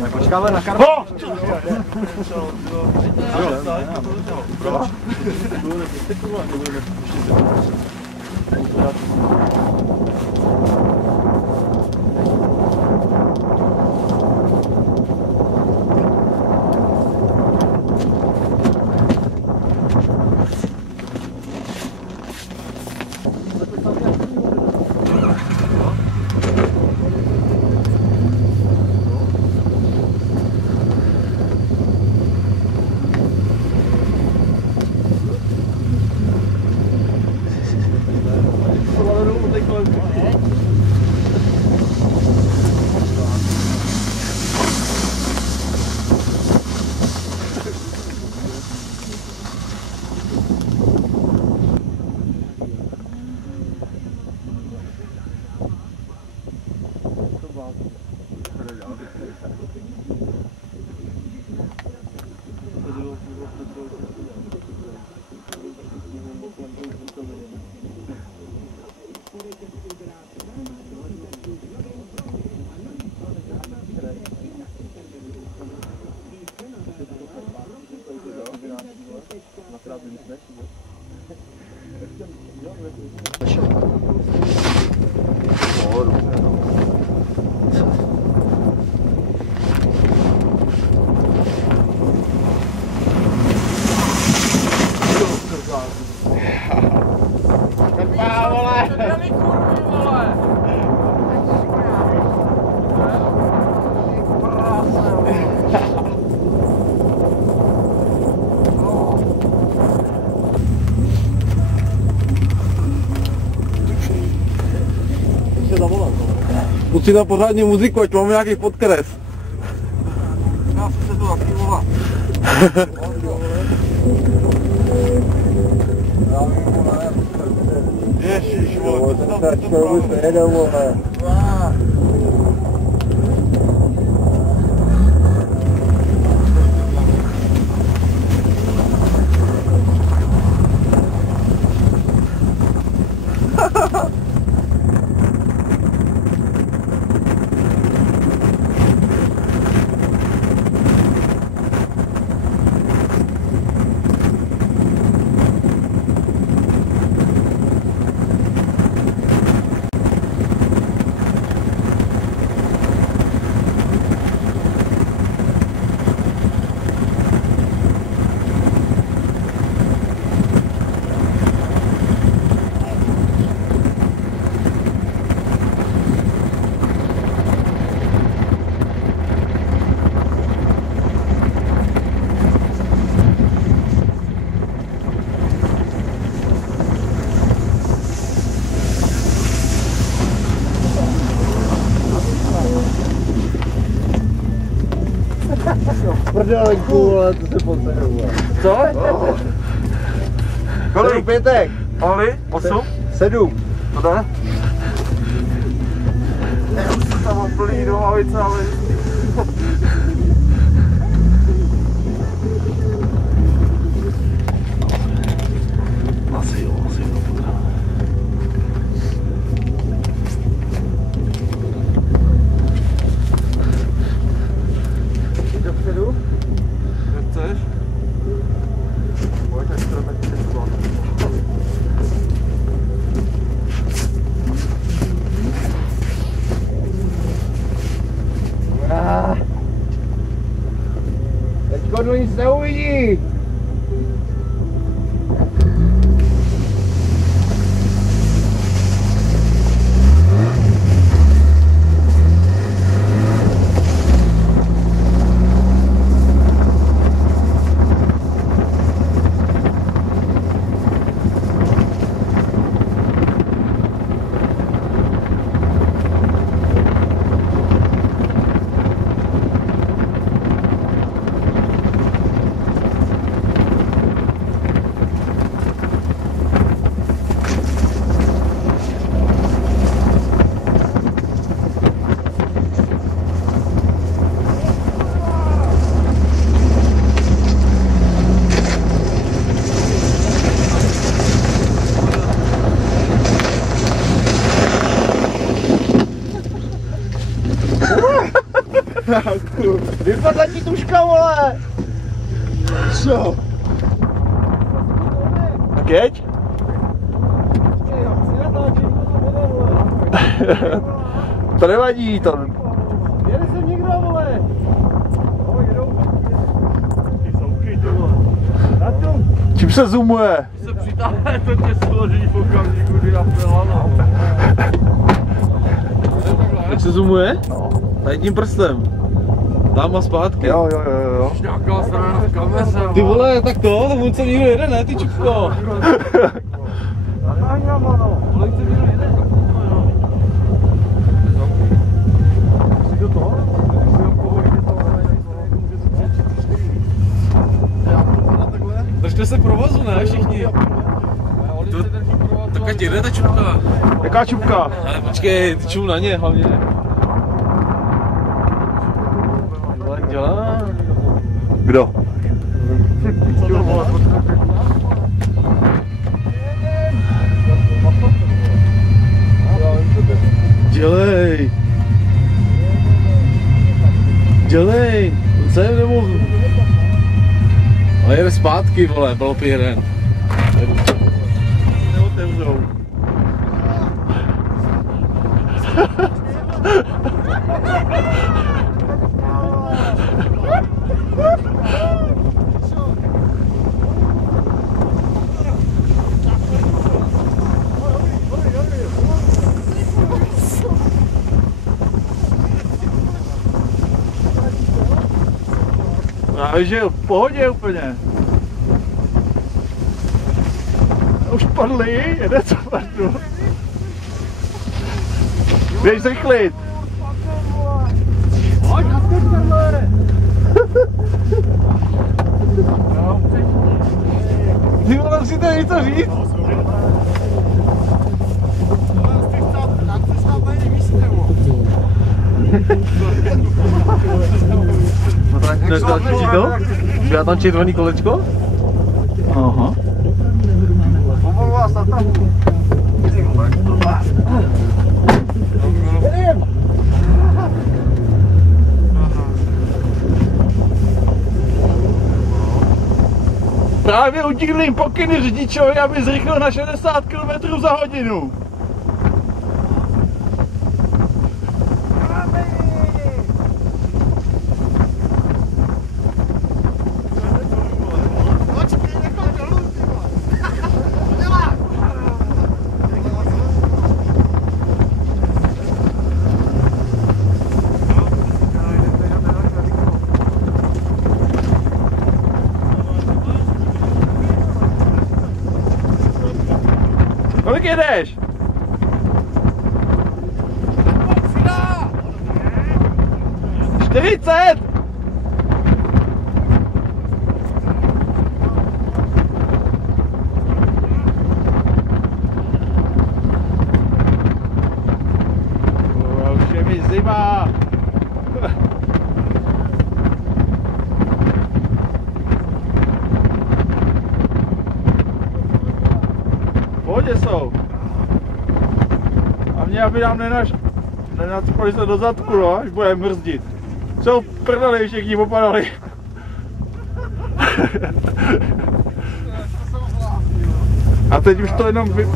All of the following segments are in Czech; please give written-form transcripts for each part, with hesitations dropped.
Tak počkáme na kartu. Musí na pořádně muziku, ať mám nějaký podkres. Já se to aktivovat. Ježiš, vole, Prdělenku, ale to se potřebuje. Co? Kolik? Pětek? Oli? 8? 7. To jde? Já už jsem tam plný nohavice, ale... Asi jo, to bude. Dopředu? Nechceš? Pojď, až to tak všechno. Teďko to nic neuvidí. Vypadla ti tuška, vole! Co? Tak jeď? To nevadí, to... Jede sem někdo, vole! Čím se zoomuje? Se přitáhne, to tě složí v okamžiku, kdy já přelano. Jak se zoomuje? No. Tady tím prstem. Tam a zpátky. Jo. Už nějaká strana v kameře. Ty vole, tak to, tam on se někdo jede, ne, ty čupko. Natáhni nám, ano. Ale chce někdo jede. Jsi do toho? Držte se provazu, ne, všichni. Tak ať jede ta čupka. Jaká čupka? Ale počkej, ty čum na ně hlavně. Jak dělá? Kdo? Dělej. Dělej. Sem nebo... Ale jede zpátky, vole, blop jeden. Neotevřou. Právě, že v pohodě úplně. Už padli, jede co padnu. Běž zrychlit. Pojď, naskoč takhle. Ty vole, musíte něco říct. Nestačí to? Já tam červený kolečko? Aha. Pomalu vás natahu. Právě utíkli pokyny řidičovi, aby zrychlil na 60 km za hodinu. Kolik jedeš? 40! Už je mi zima! Pohodě jsou. A mě aby nám nenacpali se do zadku, no, až bude mrzdit. Jsou prdali, všichni popadali. A teď už to jenom vy...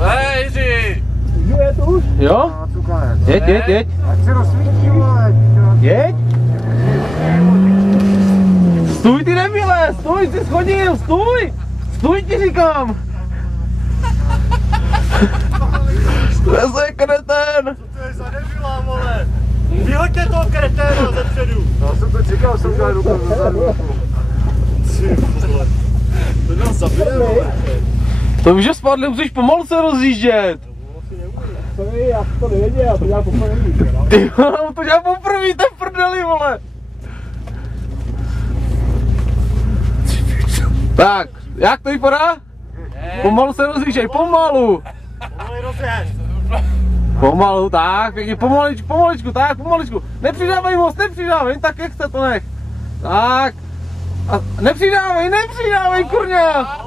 Hej, Jiří! Je to už? Jo? Jeď. Ať se rozsvítí, vole. Jeď? Stůj ty debile, stůj, jsi schodil, stůj! Stůj ti říkám! Leze kreten! Co to je za debila, vole? Vyhoďte toho kreténa ze předu. Já jsem to čekal, jsem dal ruku dozadu. Ty vole. To nás zabije, vole. To už je spadli, musíš pomalu se rozjíždět. Já to nevěděl, to dělal poprvé. Ty vole, to dělal poprvé, ten prdeli, vole. Tak, jak to vypadá? Pomalu se rozjížděj, pomalu. Pomalu rozjezd. Pomalu, tak, pěkně, pomaličku. Nepřidávej moc, nepřidávej, tak jak chce to nech. Tak. A nepřidávej, kurňa.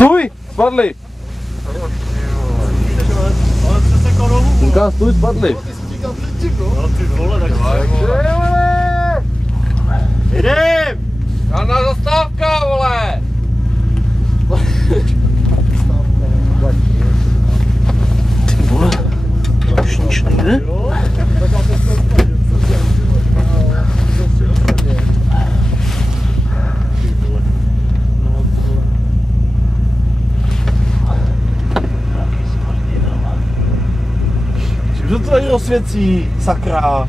Stůj! Spadli! Ale přesekl nohu. Říkám, stůj, spadli. No ty vole, tak jdem! Žádná zastávka, vole! Ty vole, to už nič nejde? Kdo to tady osvěcí, sakra?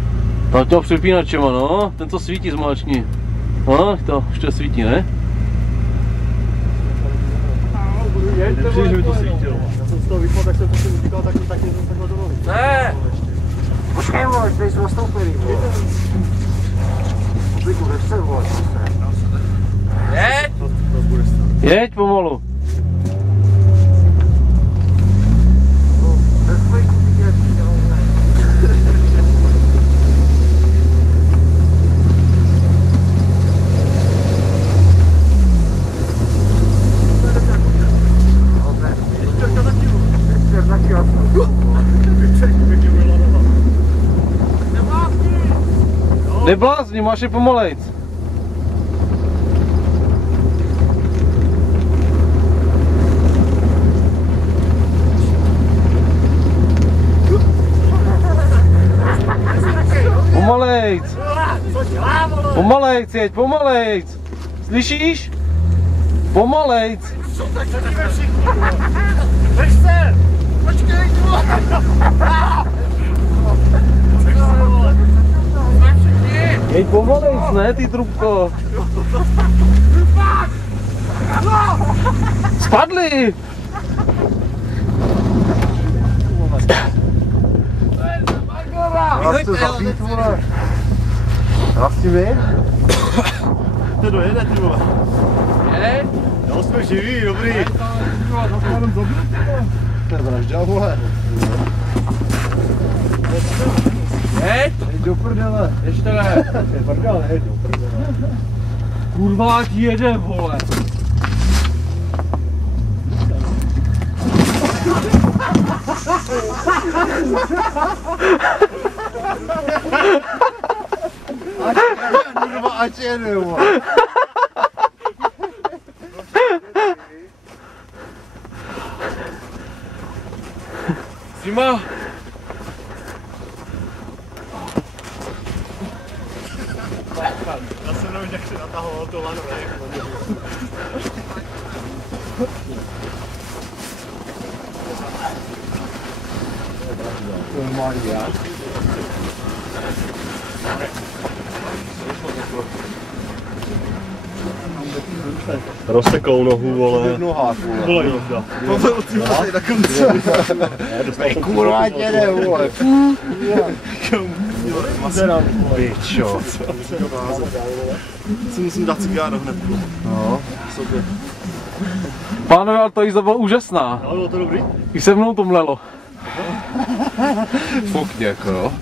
No toho přepínačema, no, ten to svítí zmáčkni. No, to ještě svítí, ne? Nepřijde, že by to svítilo. Já jsem z toho vypadl, tak jsem to si utíkal, tak jsem takhle do nohy. Ne! Počkej, vole, tady jsou ostoupený, vole. Obliku, kde se, vole, Jeď! To bude stát. Jeď pomalu. bez fliku, ty je, Neblázni, máš je pomalejc. Pomalejc. Pomalejc, jeď, pomalejc. Slyšíš? Pomalejc. Drž se! Počkej, ty vole! Drž se, vole! Jeď pomalejc, ne, ty trubko. Spadli. Vás to zapít, vole. Vás tím vy? To dojede, ty vole. Jeď. Jo, jsme živí, dobrý. To je vražda, vole. Jeď. Jeď do prdele. Ještě ne. Je prdele, jeď do prdele. Kurva, ať jede, vole. Kurva, ať jede, vole. Zima. Já jsem nevím, jak si natahoval to lano, ne? Normální, já. Rozteklou nohu, vole. V nohách, vole. Vole, jízda. Pavel, ty vole, na konci. Ej, kurva, ať jede, vole. Pičo. Si musím dát cigáro hned. No. Pánové, ale ta jízda byla úžasná. Ale bylo to dobrý? I se mnou to mlelo. Fukně, jako jo.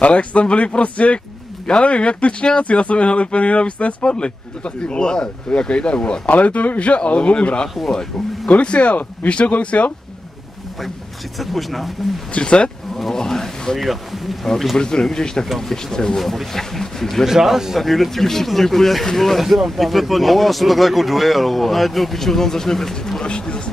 Ale jak jste tam byli prostě, já nevím, jak tučňáci na sobě nalepený, abyste nespadli. To tak ty vole, to jako jde, vole. Ale to že, ale Ale vrách, vole, jako. kolik jsi jel? Víš to, kolik jsi jel? Tak 30 možná. 30? Valída. Ale tu brzdu nemůžeš tak těžce, vole. Zveřáš? Tak někde ti všichni úplně, ty vole. No, já jsem takhle jako dojel, vole. Najednou pičou, on začne brzdit, podaš ti zase.